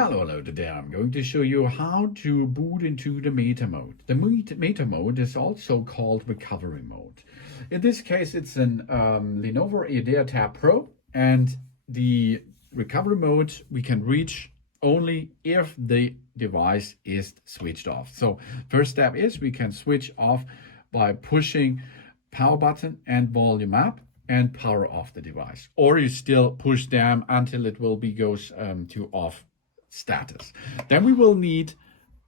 Hello, today I'm going to show you how to boot into the meta mode. The meta mode is also called recovery mode. In this case, it's an Lenovo IdeaTab Pro, and the recovery mode we can reach only if the device is switched off. So first step is we can switch off by pushing power button and volume up and power off the device, or you still push them until it will goes to off status. Then we will need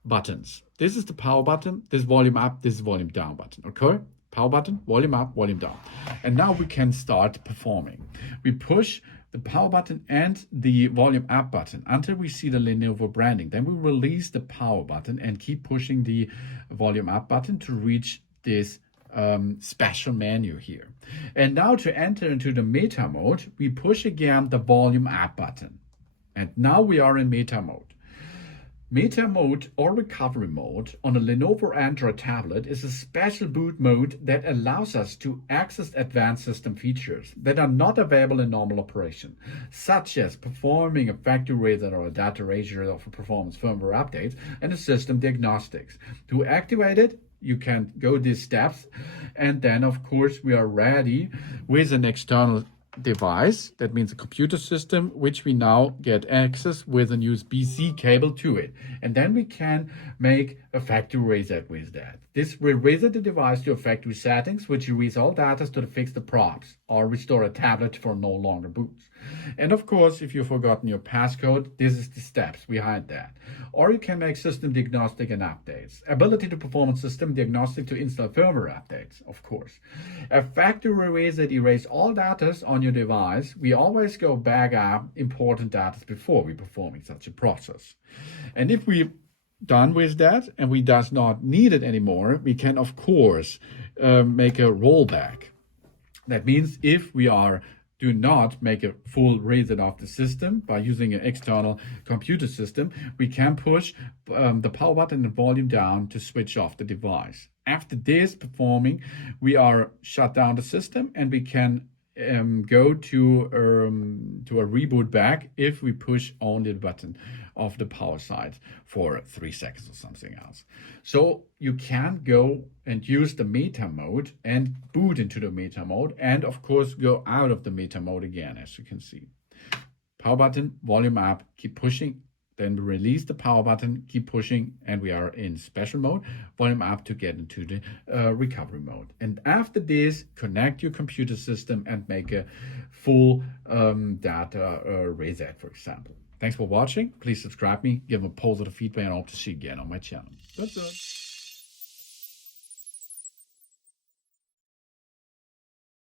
buttons. This is the power button, this volume up, this volume down button. Okay, power button, volume up, volume down. And now we can start performing. We push the power button and the volume up button until we see the Lenovo branding. Then we release the power button and keep pushing the volume up button to reach this special menu here. And now to enter into the meta mode, we push again the volume up button. And now we are in meta mode. Meta mode or recovery mode on a Lenovo Android tablet is a special boot mode that allows us to access advanced system features that are not available in normal operation, such as performing a factory reset or a data erasure of a performance firmware updates and a system diagnostics. To activate it, you can go these steps, and then of course we are ready with an external device, that means a computer system, which we now get access with an USB-C cable to it, and then we can make a factory reset with that. This will reset the device to a factory settings, which erase all data to fix the props or restore a tablet for no longer boots. And of course, if you've forgotten your passcode, this is the steps behind that. Or you can make system diagnostic and updates. Ability to perform a system diagnostic to install firmware updates, of course. A factory reset erase all data on your device. We always go back up important data before we performing such a process. And if we done with that and we does not need it anymore, we can of course make a rollback. That means if we do not make a full reset of the system by using an external computer system, we can push the power button and volume down to switch off the device. After this performing, we are shut down the system and we can go to a reboot back if we push only the button of the power side for 3 seconds or something else. So you can go and use the meta mode and boot into the meta mode, and of course go out of the meta mode again, as you can see. Power button, volume up, keep pushing, then release the power button, keep pushing, and we are in special mode, volume up to get into the recovery mode. And after this, connect your computer system and make a full data reset, for example. Thanks for watching. Please subscribe me, give a positive feedback, and I hope to see you again on my channel. That's it.